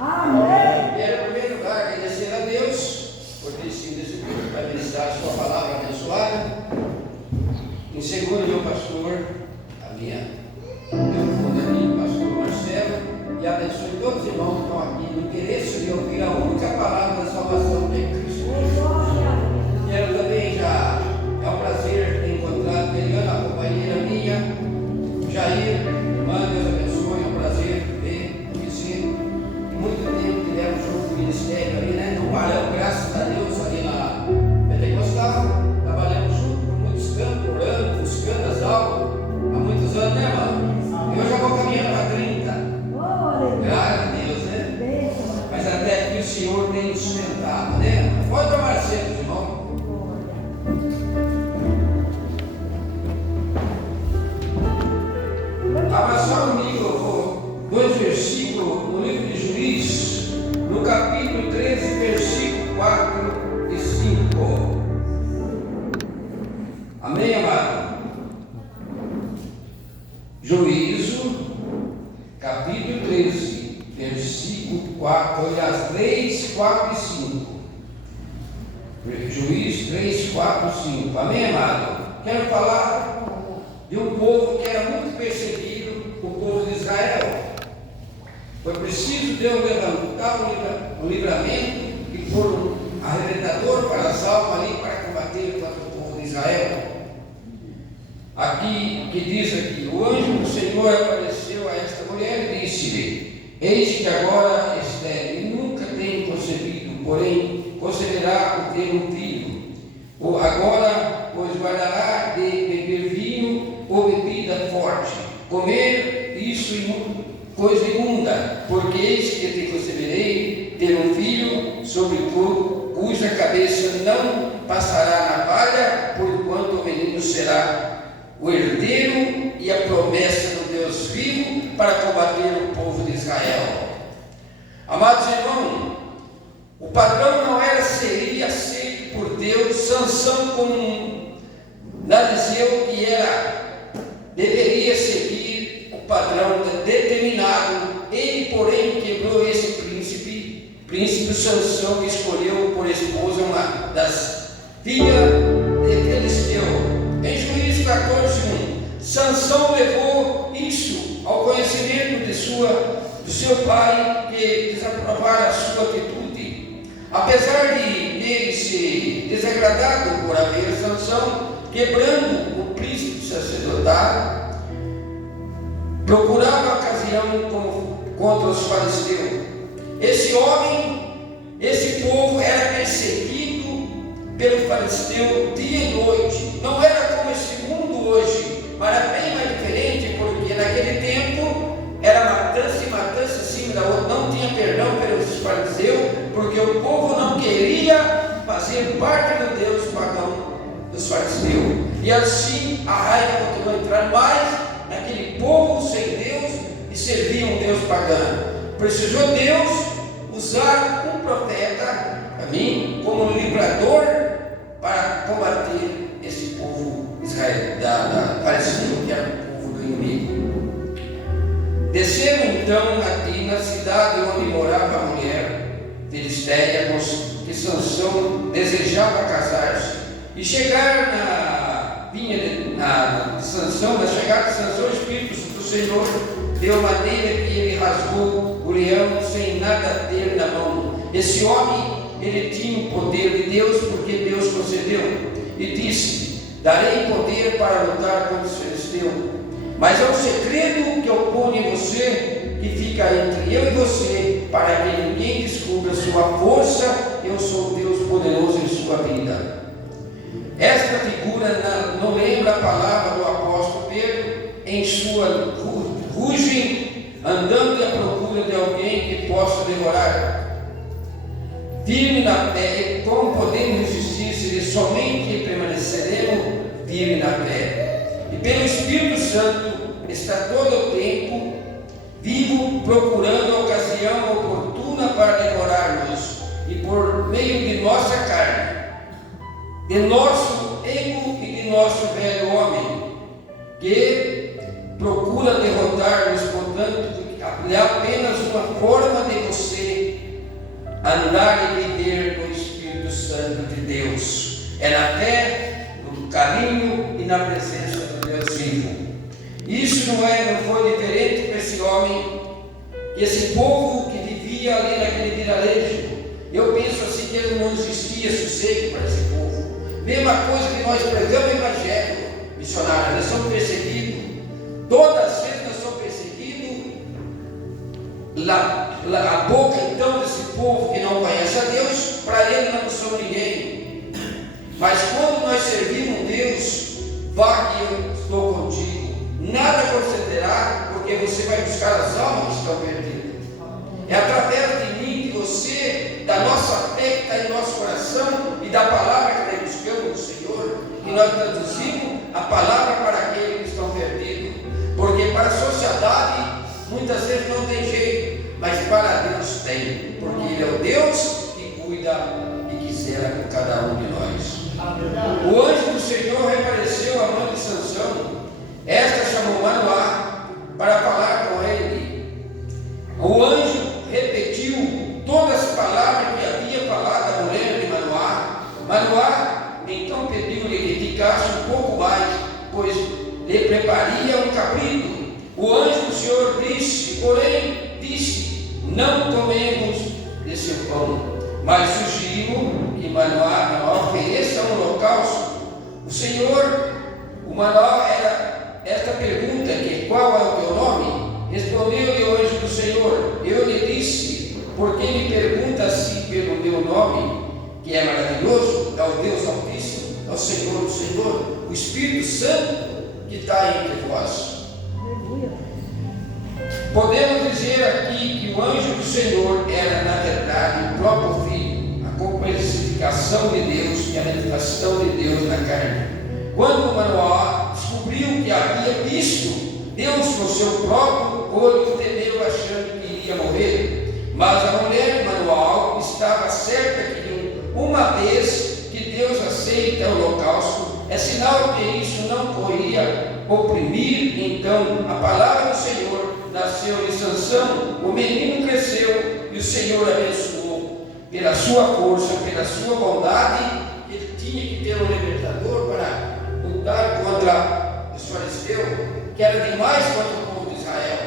Amém. Quero, em primeiro lugar, agradecer a Deus por ter sido esse culto para ministrar a sua palavra abençoada. Em segundo, meu pastor, meu fundo pastor Marcelo, e abençoe todos os irmãos que estão aqui no interesse de ouvir a única palavra da salvação de Cristo Jesus. Quero também é um prazer ter encontrado Eliana, a companheira minha, Jair, irmã, Deus abençoe, é um prazer ver você. Muito tempo que tivemos junto no ministério ali, né? Não paramos, graças a Deus, ali na Pentecostal. Trabalhamos juntos por muitos campos, orando, buscando as almas. Há muitos anos, né, mano? Eu já vou caminhando para 30. Graças a Deus, né? Mas até que o Senhor tem nos sustentado, né? Pode tomar cedo, irmão. Abra só comigo dois versículos no livro de Juízes, no capítulo 13, versículo 4 e 5. Amém, amado? Juízo, capítulo 13, versículo 4, aliás, 3, 4 e 5. Juízes 3, 4 e 5. Amém, amado? Quero falar de um povo que era muito perseguido, o povo de Israel. Foi preciso Deus levantar um livramento e pôr um arrebentador para as almas ali para combater contra o povo de Israel. Aqui, que diz aqui, o anjo do Senhor apareceu a esta mulher e disse-lhe: eis que agora estéril e nunca tem concebido, porém conceberá o ter um filho. Agora, pois guardará de beber vinho ou bebida forte, comer isso coisa imunda, porque eis que te conceberei ter um filho, sobre cuja cabeça não passará navalha, porquanto o menino será o herdeiro e a promessa do Deus vivo para combater o povo de Israel. Amados irmãos, o padrão não seria aceito por Deus. Sansão, como um narizeu que deveria seguir o padrão determinado. Ele, porém, quebrou esse príncipe Sansão, e escolheu por esposa uma das filhas de Filisteu. Em Juízes 14:1, Sansão levou isso ao conhecimento do seu pai, que desaprovara a sua atitude. Apesar de ele ser desagradado por haver Sansão quebrando o príncipe sacerdotal, procurava ocasião contra os filisteus. Esse povo era perseguido pelo filisteu dia e noite. Não era como esse mundo hoje, mas era bem mais diferente, porque naquele tempo era matança e matança acima da outra. Não tinha perdão pelos filisteus, porque o povo não queria fazer parte do Deus pagão dos filisteus. E assim a raiva continuou a entrar mais naquele povo sem Deus e servia um Deus pagão. Precisou Deus usar um profeta, a mim, como livrador para combater esse povo Israel, palestino, que era o povo do inimigo. Desceram então aqui na cidade onde morava a mulher filisteia, que Sansão desejava casar-se, e chegar na chegada de Sansão, o Espírito do Senhor deu maneira que ele rasgou o leão sem nada ter na mão. Esse homem, ele tinha o poder de Deus, porque Deus concedeu, e disse: darei poder para lutar contra os filisteus, mas é um segredo que eu ponho em você, que fica entre eu e você, para que ninguém descubra sua força. Eu sou Deus poderoso em sua vida. Esta figura não lembra a palavra do apóstolo Pedro em sua rugem, andando à procura de alguém que possa devorar. Firme na fé, como podemos resistir se somente permaneceremos firmes na fé? E pelo Espírito Santo está todo o tempo vivo, procurando a ocasião oportuna para devorar-nos, e por meio de nossa carne, de nosso ego e de nosso velho homem, que procura derrotar-nos. Portanto, é apenas uma forma de você andar e viver no Espírito Santo de Deus. É na fé, no caminho e na presença do Deus vivo. Isso não foi diferente para esse homem, esse povo que vivia ali naquele vilarejo. Eu penso assim que não existia sossego para esse povo. Mesma coisa que nós pregamos o Evangelho, missionário, nós somos perseguidos. Todas as vezes nós somos perseguidos. A boca então desse povo que não conhece a Deus, para ele não somos ninguém. Mas quando nós servimos Deus, vá que eu estou contigo. Nada concederá, porque você vai buscar as almas que estão perdidas. É através de mim, de você, da nossa fé que está em nosso coração e da palavra que nós buscamos do Senhor, que nós traduzimos a palavra para aqueles que estão perdidos. Porque para a sociedade, muitas vezes não tem jeito, mas para Deus tem, porque Ele é o Deus que cuida e que zela com cada um de nós. O anjo do Senhor reapareceu à mãe de Sansão. Esta chamou Manoá para falar com ele. O anjo repetiu todas as palavras que havia falado a mulher de Manoá. Manoá então pediu-lhe que ficasse um pouco mais, pois lhe prepararia um cabrito. O anjo do Senhor disse, não comemos desse pão, mas sugeriu que Manoá ofereça um holocausto. O Manoá era esta pergunta, que qual é o teu nome? Respondeu-lhe o anjo do Senhor, eu lhe disse, por que me pergunta assim pelo meu nome, que é maravilhoso, é o Deus Altíssimo, é o Senhor do Senhor, o Espírito Santo que está entre vós. Podemos dizer aqui que o anjo do Senhor era, na verdade, o próprio Filho, a personificação de Deus e a manifestação de Deus na carne. Quando Manoá descobriu que havia visto Deus com seu próprio olho, temeu achando que iria morrer. Mas a mulher de Manoá estava certa que uma vez que Deus aceita o holocausto, é sinal que isso não poderia oprimir. Então a palavra do Senhor nasceu em Sansão, o menino cresceu e o Senhor abençoou pela sua força, pela sua bondade. Ele tinha que ter um libertador para lutar contra os fariseus, que era demais contra o povo de Israel.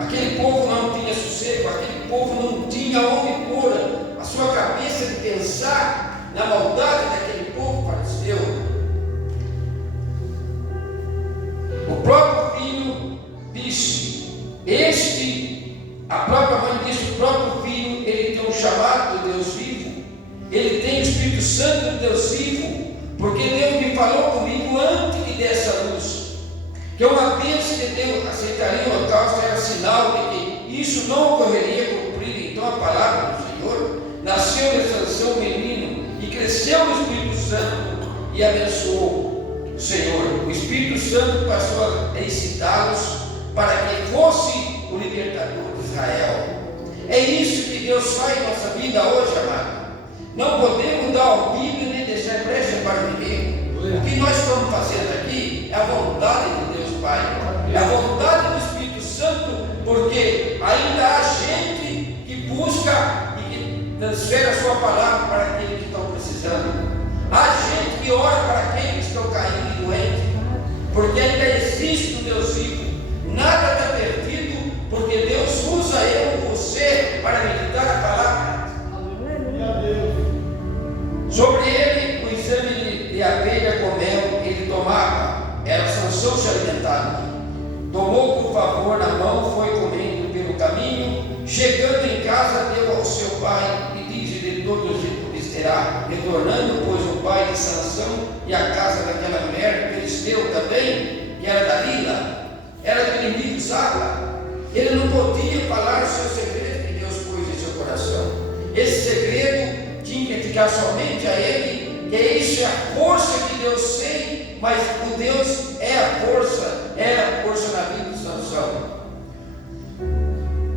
Aquele povo não tinha sossego, aquele povo não tinha onde pôr a sua cabeça de pensar na maldade daquele povo fariseu. O próprio filho disse, a própria mãe disse, o próprio filho, ele tem um chamado de Deus vivo, ele tem o Espírito Santo de Deus vivo, porque Deus me falou comigo antes que desse a luz, que uma vez que Deus aceitaria o holocausto, era sinal de que isso não ocorreria cumprir. Então a palavra do Senhor nasceu em Sansão o menino e cresceu no Espírito Santo e abençoou o Senhor. O Espírito Santo passou a excitá-los para que fosse o libertador de Israel. É isso que Deus faz em nossa vida hoje, amado. Não podemos dar ouvido nem deixar brecha para ninguém. O que nós estamos fazendo aqui é a vontade de Deus Pai, é a vontade do Espírito Santo, porque ainda há gente que busca e que transfere a sua palavra para aqueles que estão precisando. Há gente que ora para aqueles que estão caindo e doentes, porque ainda existe o Deus vivo. Nada está perdido, porque Deus usa eu e você para meditar a palavra. Sobre ele, o exame de abelha com mel ele tomava, era Sansão se alimentava. Tomou por favor na mão, foi comendo pelo caminho, chegando em casa deu ao seu pai e diz-lhe todos os terá, retornando pois o pai de Sansão e a casa daquela mulher, Filisteu também, que era Dalila, era do inimigo Zala. Ele não podia falar o seu segredo que Deus pôs em seu coração. Esse segredo tinha que ficar somente a ele, que isso é a força que Deus tem, mas o Deus é a força na vida de Sansão.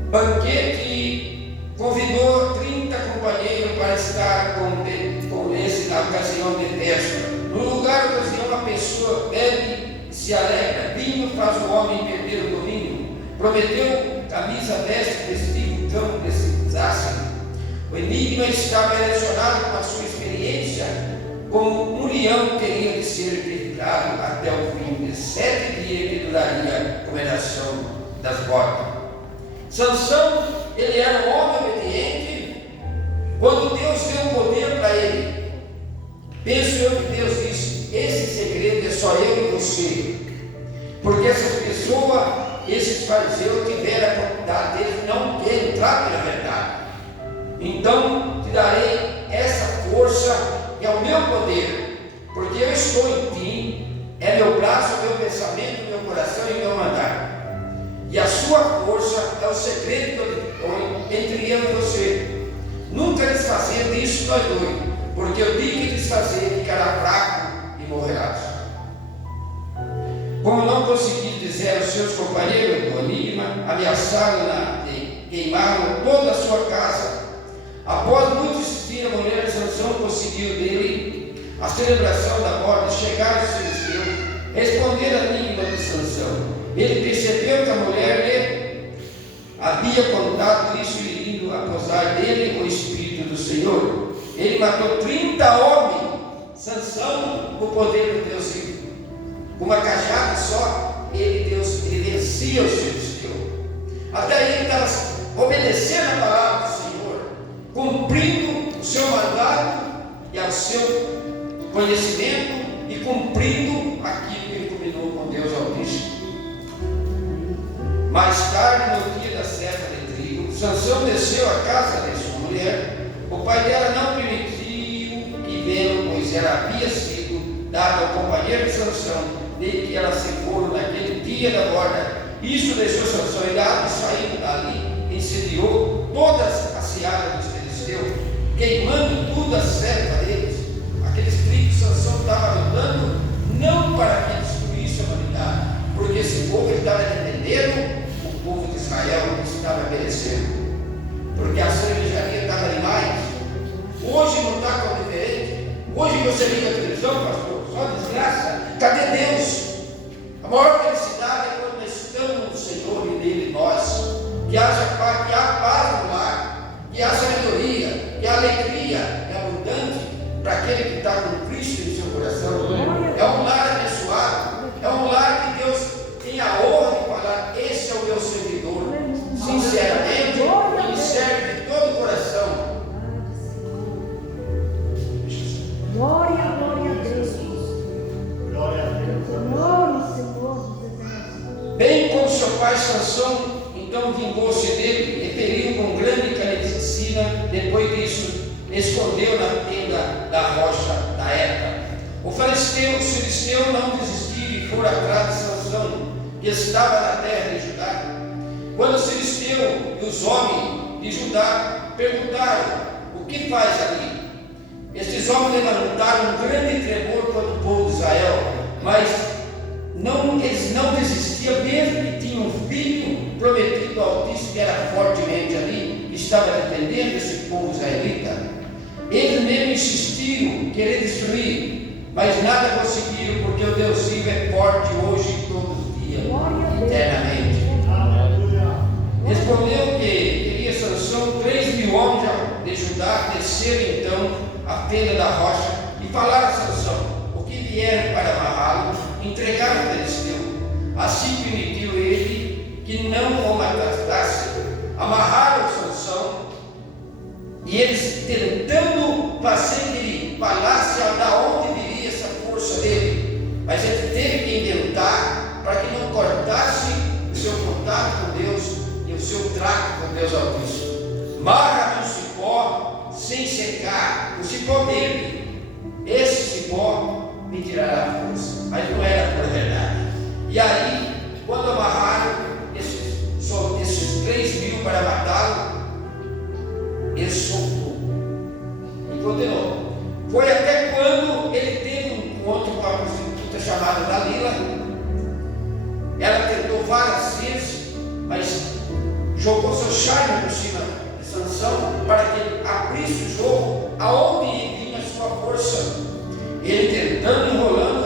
Banquete convidou 30 companheiros para estar com esse na ocasião de festa. No lugar da ocasião, uma pessoa bebe e se alegra. Vinho faz o homem perder o domínio. Prometeu camisa, veste, vestido, campo, precisasse. enigma estava relacionado com a sua experiência, como um leão teria de ser purificado até o fim de 7 dias que duraria a condenação das botas. Sansão, ele era um homem obediente. Quando Deus deu o poder para ele, penso eu que Deus disse: esse segredo é só eu e você, porque essas pessoas, esses fariseus, tiveram a oportunidade deles não querem entrar pela verdade. Então te darei essa força que é o meu poder, porque eu estou em ti, é meu braço, meu pensamento, meu coração e meu mandar. E a sua força é o segredo da vitória entre eu e você. Nunca desfazer disso nós dois, porque o dia que desfazer ficará fraco e morrerás. Como não consegui dizer aos seus companheiros do enigma, ameaçaram-na e queimaram toda a sua casa. Após muito insistir, a mulher de Sansão conseguiu dele a celebração da morte. Chegaram os filisteus, responderam a enigma de Sansão. Ele percebeu que a mulher lhe havia contado isso e indo acusar dele o Espírito do Senhor. Ele matou 30 homens. Sansão, o poder do Deus vivo. Com uma cajada só, ele vencia os filisteus. Até aí ele estava obedecendo a palavra do Senhor, cumprindo o seu mandato e ao seu conhecimento e cumprindo aquilo que ele combinou com Deus Altíssimo. Mais tarde, no dia da ceifa de trigo, Sansão desceu à casa de sua mulher. O pai dela não permitiu que vê-lo, pois ela havia sido dada ao companheiro de Sansão, desde que ela se foram naquele dia da borda. Isso deixou Sansão irado e saindo dali, incendiou todas as searas dos filisteus, queimando tudo a ceifa deles. Aqueles trigos Sansão estava lutando não para que destruísse a humanidade, porque esse povo estava defendendo o povo de Israel que estava perecendo, porque a cervejaria estava demais. Hoje não está tão diferente. Hoje você liga a televisão, pastor, só desgraça. Cadê Deus? A maior felicidade é quando nós estamos no Senhor e nele nós, que haja paz, que há paz no lar, que há sabedoria, que há alegria, é abundante para aquele que está com Cristo em seu coração. É um lar abençoado, é um lar que Deus tem a honra de falar: esse é o meu servidor, sinceramente, ele serve de todo o coração. Glória a Deus. Glória a Deus. Glória, Senhor. Bem como seu pai Sansão, então vingou-se dele e feriu com grande carnificina. Depois disso, escondeu na tenda da rocha da Eta. Os filisteus não desistiram e foram atrás de Sansão, que estava na terra de Judá. Quando os filisteus e os homens de Judá perguntaram: o que faz ali? Estes homens levantaram um grande tremor contra o povo de Israel, mas eles não desistiam, mesmo que tinham um filho prometido ao Altíssimo, que era fortemente ali, estava defendendo esse povo israelita. Eles mesmo insistiram, querer destruir, mas nada conseguiram, porque o Deus vivo é forte hoje e todos os dias, eternamente. Respondeu que queria Sansão. 3.000 homens de Judá desceram então a tenda da rocha e falaram a Sansão o que vieram para amarrá-lo, entregaram ao filisteu. Assim permitiu ele que não o matasse. Amarraram Sansão e eles, tentando fazer que ele falasse da onde viria essa força dele, mas ele teve que inventar para que não cortasse o seu contato com Deus e o seu trato com Deus Altíssimo. Marra no cipó sem secar, o cipó dele. Esse cipó me tirará a força, mas não era por verdade. E aí, quando amarraram esses 3.000 para matá-lo, ele soltou e continuou. Foi até quando ele teve um encontro com a prostituta chamada Dalila. Ela tentou várias vezes, mas jogou seu charme por cima de Sansão para que ele abrisse o jogo aonde vinha a sua força. Ele tentando, enrolando,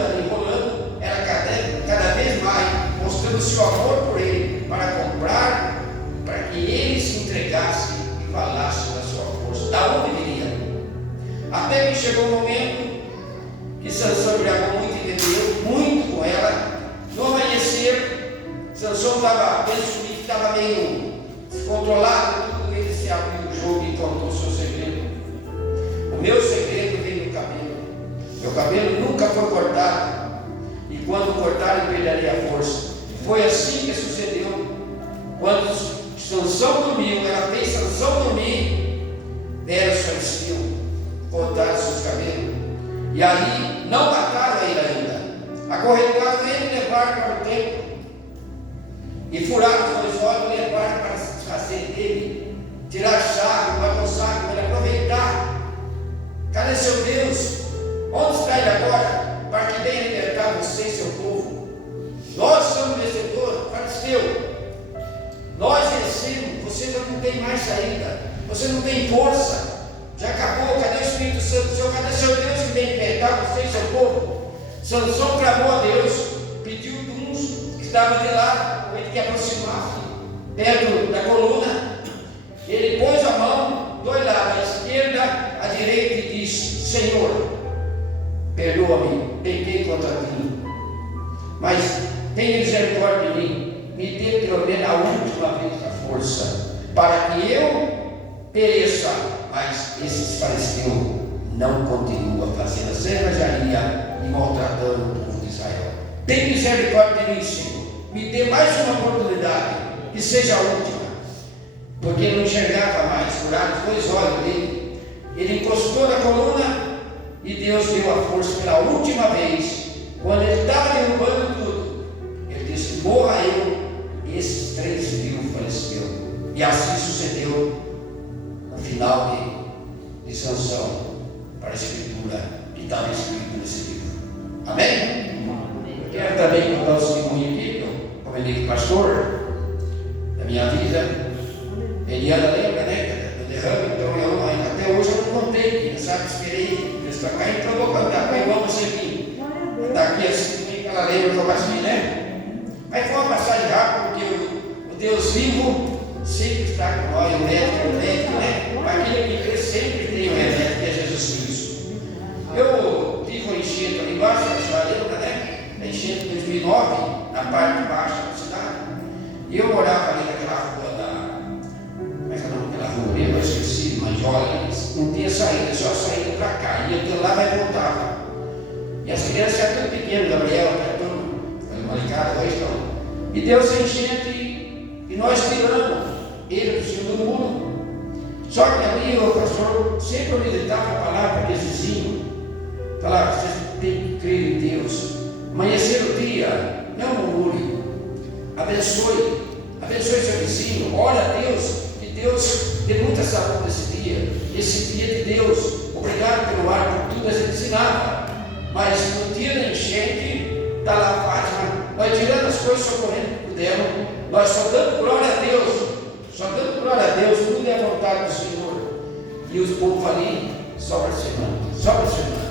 era cada vez mais, mostrando seu amor por ele, para comprar, para que ele se entregasse e falasse da sua força. Da onde Até que chegou um momento que Sansão embriagou muito e bebeu muito com ela. No amanhecer, Sansão estava, penso que estava meio descontrolado, tudo. Ele se abriu o jogo e contou o seu segredo. O meu segredo veio no cabelo. Meu cabelo nunca foi cortado, e quando cortar eu perderia a força. Foi assim que sucedeu. Quando Sansão dormiu, ela fez Sansão dormir, deram os filisteus, cortaram seus cabelos, e aí não mataram ele ainda, acorrentaram ele e levaram para o templo, e furaram os dois olhos e levaram para fazer dele, tirar sarro, bagunçar com ele, aproveitar. Cadê seu Deus? Onde está ele agora? Para que venha libertar você e seu povo. Nós somos vencedores, fariseu. Nós vencemos, você já não tem mais saída, você não tem força, já acabou. Cadê o Espírito Santo do Senhor? Cadê seu Deus que vem libertar você e seu povo? Sansão clamou a Deus, pediu de uns que estavam de lá, ele que aproximasse perto da coluna. Ele pôs a mão, dois lados, à esquerda, à direita, e disse: Senhor, perdoa-me, pequei contra ti, mas tenha misericórdia de mim. Me dê pelo menos a última vez a força, para que eu pereça. Mas esses filisteus não continuam fazendo cervejaria e maltratando o povo de Israel. Tem misericórdia de mim, Senhor. Me dê mais uma oportunidade, que seja a última. Porque ele não enxergava mais, furaram os dois olhos dele. Ele encostou na coluna e Deus deu a força pela última vez. Quando ele estava derrubando tudo, ele disse: morra eu, esses 3.000 faleceu. E assim sucedeu no final de Sansão, para a escritura que estava escrito nesse livro. Amém? Eu quero também contar um testemunho aqui, que eu comentei com o pastor, da minha vida. Eliana lembra, né? Do derrame. Então eu ainda, até hoje eu não contei, não sabe? Esperei estar caindo, então eu vou cantar. Pai, vamos você aqui. Está aqui assim, que ela lembra que eu passei, né? Mas foi uma passagem rápida, porque o Deus vivo sempre está com nós, o médico, né? Mas aquele que crê sempre tem o remédio, que é Jesus Cristo. Eu tive uma enchente ali embaixo, a senhora lembra, né? A enchente de 2009, na parte de baixo da cidade. E eu morava ali naquela rua como é que é o nome daquela rua? Eu esqueci, Manjola. Não tinha saída, só saída para cá. Ia pelo lá e voltava. E as crianças eram tudo pequenas, Gabriel, Malicada, dois estão. E Deus enchente, e nós tiramos ele do cima do muro. Só que ali o pastor sempre orientava a palavra para aqueles vizinhos. Falava: vocês têm que crer em Deus. Amanhecer o dia, não murmure. Abençoe seu vizinho. Ora a Deus, que Deus dê muita saúde nesse dia. Esse dia de Deus. Obrigado pelo ar, por tudo, a gente ensinava. Mas no dia da enchente, está lá a Fátima, nós tirando as coisas, socorrendo que pudemos, nós só dando glória a Deus, tudo é a vontade do Senhor. E os povos ali, só para semana.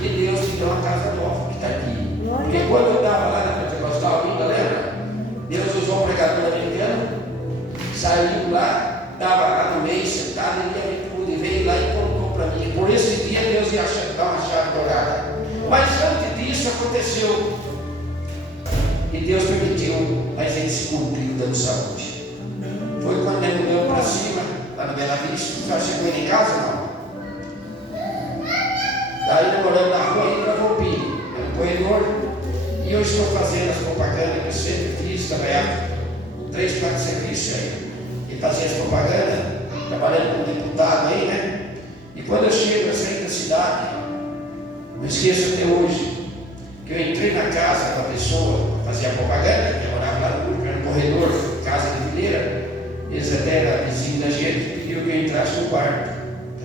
E Deus me deu uma casa nova que está aqui. Porque quando eu estava lá na Pentecostal, ainda lembra? Deus usou um pregador americano, saiu lá, estava lá no meio, sentado, ele veio lá e contou para mim. Por esse dia Deus ia dar uma chave dourada. Mas antes disso aconteceu, e Deus permitiu, mas ele se cumpriu dando saúde. Foi quando ele mudou para cima, lá no Bela Vista. Já chegou ele em casa? Não. Daí namorando na rua, indo para Volpini, no corredor, e eu estou fazendo as propagandas que eu sempre fiz, trabalhava 3, 4 serviços aí, e fazia as propagandas, trabalhando como deputado aí, né? E quando eu chego, eu saí da cidade, não esqueço até hoje, que eu entrei na casa da pessoa, fazia propaganda, que morava lá no corredor, casa de fileira, eles até eram vizinhos da gente, pediu que eu entrasse no quarto.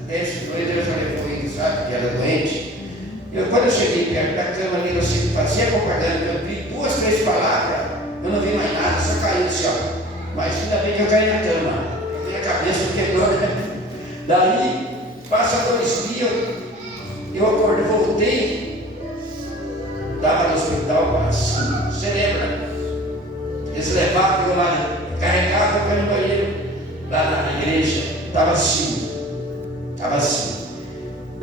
Até esse doido eu já levou ele, sabe, que era doente. Quando eu cheguei perto da cama ali, eu sempre fazia propaganda, eu vi 2, 3 palavras, eu não vi mais nada, só caiu assim, ó. Mas ainda bem que eu caí na cama, minha cabeça quebrou, né? Daí, passa 2 dias, eu acordei, voltei, estava no hospital, assim, você lembra? Eles levavam eu lá, carregavam para no banheiro, lá na igreja, estava assim.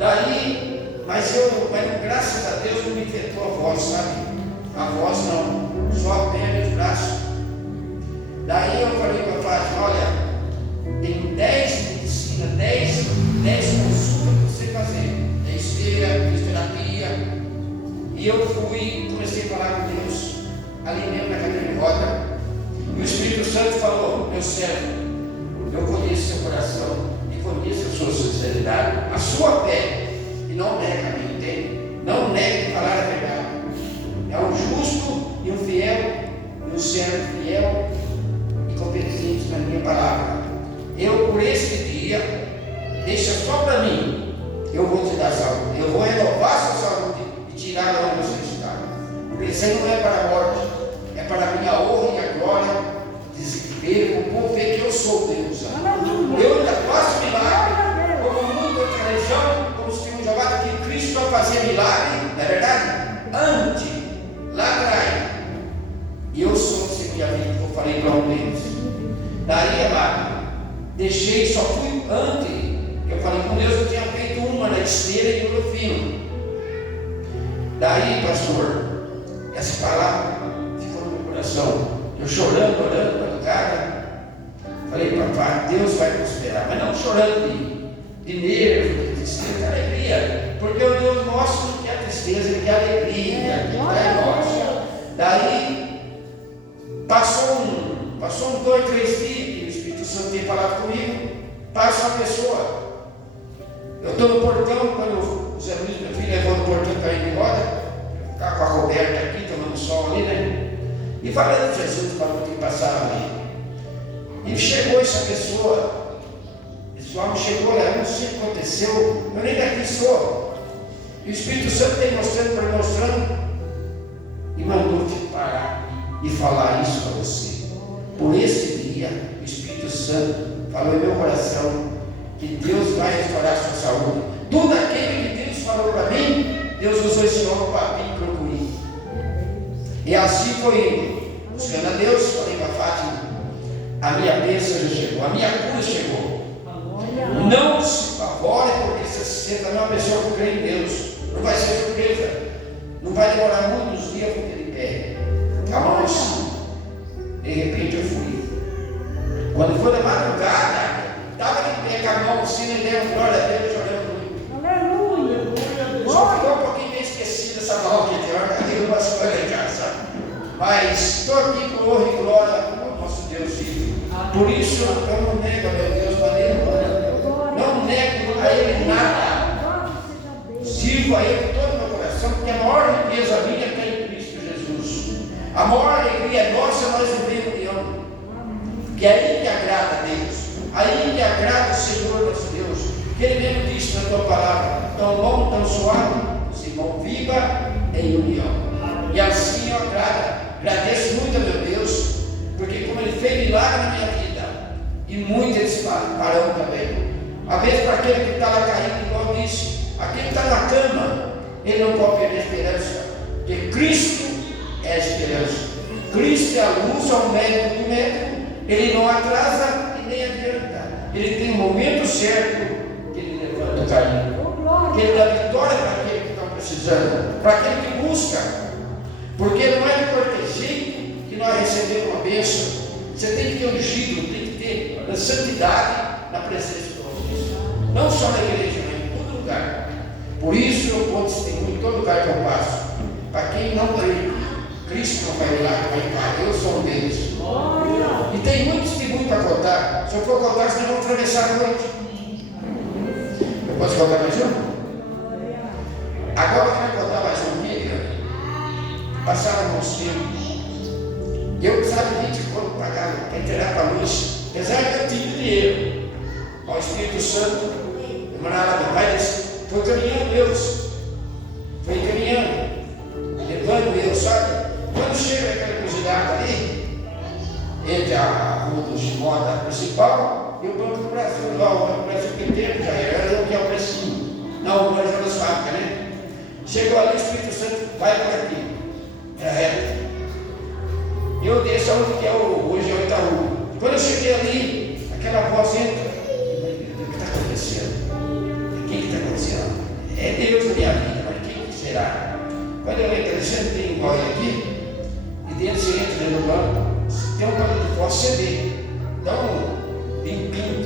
Daí, mas graças a Deus não me afetou a voz, sabe? A voz não, só a perna e os braços. Daí eu falei para a Fátima, olha, tem 10 medicinas, 10 consultas para você fazer. Tem esteira, fisioterapia. E eu fui, comecei a falar com Deus, ali mesmo na cadeira de roda. E o Espírito Santo falou, meu servo, eu conheço seu coração e conheço a sua sinceridade, a sua fé, e não nega a mim, entende? Não negue falar a verdade. É um justo e um fiel, e um servo fiel e competente na minha palavra. Eu, por este dia, deixa só para mim, eu vou te dar saúde, eu vou renovar a sua saúde e tirar de onde você está. Porque isso aí não é para a morte, é para a minha honra e a glória, ver o povo ver que eu sou Deus. Eu ainda faço milagre, como muita outra religião, como se tem um chamado que Cristo vai fazer milagre, não é verdade? Antes, lá atrás, e eu sou o que eu falei para um deles. Daí, amado, deixei, só fui antes. Eu falei com Deus, eu tinha feito uma na esteira e uma no fino. Daí, pastor, essa palavra ficou no meu coração. Eu chorando, orando, madrugada. Falei, papai, Deus vai prosperar. Mas não chorando de nervo, de tristeza, de alegria. Porque o Deus nosso não quer tristeza, Ele quer alegria. É nosso. Daí, passou uns 2, 3 dias que o Espírito Santo tem falado comigo. Passa uma pessoa. Eu estou no portão, quando o Zé Luiz, meu filho, levou no portão para ir embora, ficar com a coberta aqui, tomando sol ali, né? E falando de Jesus, falando que passava ali. E chegou essa pessoa, esse homem chegou lá, eu não sei o que aconteceu, eu nem daqui sou. E o Espírito Santo tem mostrando, e mandou te parar e falar isso para você. Por esse dia, o Espírito Santo falou em meu coração que Deus vai restaurar a sua saúde. Tudo aquilo que Deus falou para mim, Deus usou esse homem para vir concluir. E assim foi indo. Buscando a Deus, falei para a Fátima, a minha bênção já chegou, a minha cura chegou. Não se favore, porque você também é uma pessoa que crê em Deus. Não vai ser surpresa. Não vai demorar muitos dias para ter de pé. A mão assim. De repente eu fui. Quando foi de madrugada, estava de pé com a mão assim, e deu glória a Deus, chorando muito. Aleluia. Só ficou um pouquinho meio esquecido essa mão que tem hora, cadê umas coisas em casa? Mas estou aqui com honra e glória ao nosso Deus vivo. Por isso eu não nego a meu Deus, não nego a Ele nada. Sirvo a Ele todo o meu coração, porque a maior riqueza minha está em Cristo Jesus. A maior alegria nossa, nós vivemos união. Que é aí que agrada a Deus. Aí que agrada o Senhor nosso Deus. Que Ele mesmo disse na tua palavra: tão bom, tão suave, os irmãos viva em união. E assim eu agradeço muito a meu Deus, porque como Ele fez milagre na minha vida, e muito Ele parou também. Às vezes, para aquele que está lá caído, igual eu disse, aquele que está na cama, ele não pode perder a esperança, porque Cristo é a esperança. Cristo é a luz, é o médico do médico. Ele não atrasa e nem adianta. Ele tem um momento certo que Ele levanta o caído, que Ele dá vitória para aquele que está precisando, para aquele que busca. Porque não é de qualquer jeito que nós recebemos uma bênção. Você tem que ter ungido, tem que ter santidade na presença do Altíssimo. Não só na igreja, mas em todo lugar. Por isso eu vou testemunho em todo lugar que eu passo. Para quem não crê, Cristo não vai lá, vai cá. Eu sou um deles. E tem muito testemunho para contar. Se eu for contar, senão eu vou atravessar a noite. Eu posso contar mais um? Agora eu quero contar mais um dia. Passaram alguns tempos. Eu precisava de 20 conto para pagar, para entregar para a luz. Apesar que eu tinha dinheiro. O Espírito Santo, eu morava lá, meu pai disse, foi caminhando Deus. Foi caminhando. Levando eu, sabe? Quando chega aquela cruzilhada ali, entre a rua do Gimoda principal e o Banco do Brasil, lá o Banco do Brasil que tempo já era, que é o precinho. Não, o Brasil das fábricas, né? Chegou ali, o Espírito Santo vai por aqui. Era reto. Eu desço aonde que é hoje é o Itaú. Quando eu cheguei ali, aquela voz entra. O que está acontecendo? O que está acontecendo?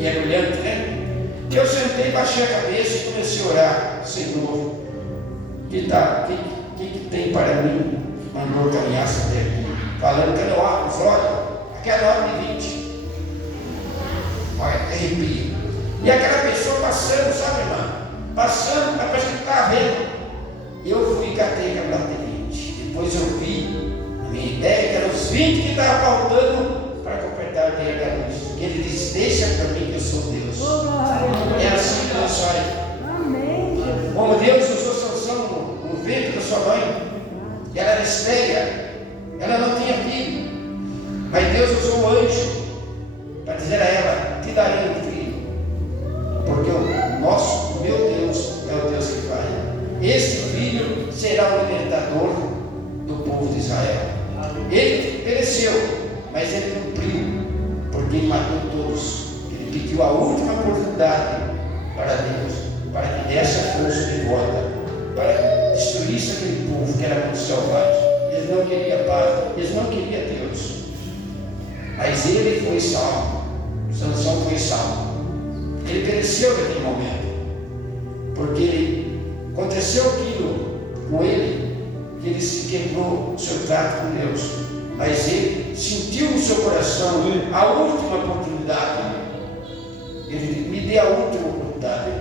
que é brilhante, né? Eu sentei, baixei a cabeça e comecei a orar. Senhor, que tem para mim? Mandou caminhasse até aqui, falando que eu abro os olhos, aquela hora de 20. Olha, arrepio. E aquela pessoa passando, sabe, irmã? Passando, parece que estava vendo. Eu fui e catei aquela nota de 20. Depois eu vi, a minha ideia que eram os 20 que estavam faltando para completar o dinheiro da luz. Ele disse: deixa para mim que eu sou Deus. É assim que Deus faz. Amém, Jesus. Como Deus usou Sansão no ventre da sua mãe, e ela era estéril, ela não tinha filho, mas Deus usou o anjo para dizer a ela: te darei um filho, porque o meu Deus é o Deus que faz. Este filho será o libertador do povo de Israel. Ele pereceu, mas ele cumpriu, porque ele matou todos. Ele pediu a última oportunidade para Deus, para que desse a força de volta, para destruísse aquele povo que era muito selvagem. Eles não queriam paz, eles não queriam Deus. Mas ele foi salvo. Sansão foi salvo. Ele pereceu naquele momento, porque aconteceu aquilo com ele, que ele se quebrou o seu trato com Deus. Mas ele sentiu no seu coração a última oportunidade. Ele me deu a última oportunidade.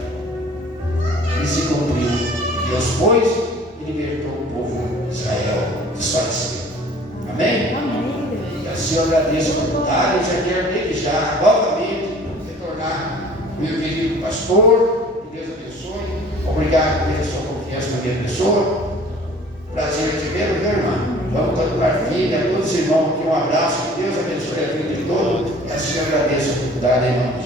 E se cumpriu. Deus foi e libertou o povo de Israel dos fariseus. Amém? Amém, Deus. E assim eu agradeço a oportunidade. Eu já quero desde já, novamente, retornar meu querido pastor. Que Deus abençoe. Obrigado pela sua confiança na minha pessoa. Prazer te ver, meu irmão. Vamos continuar firme, a todos os irmãos aqui um abraço, que Deus abençoe a vida de todos. E assim eu agradeço a oportunidade, irmão.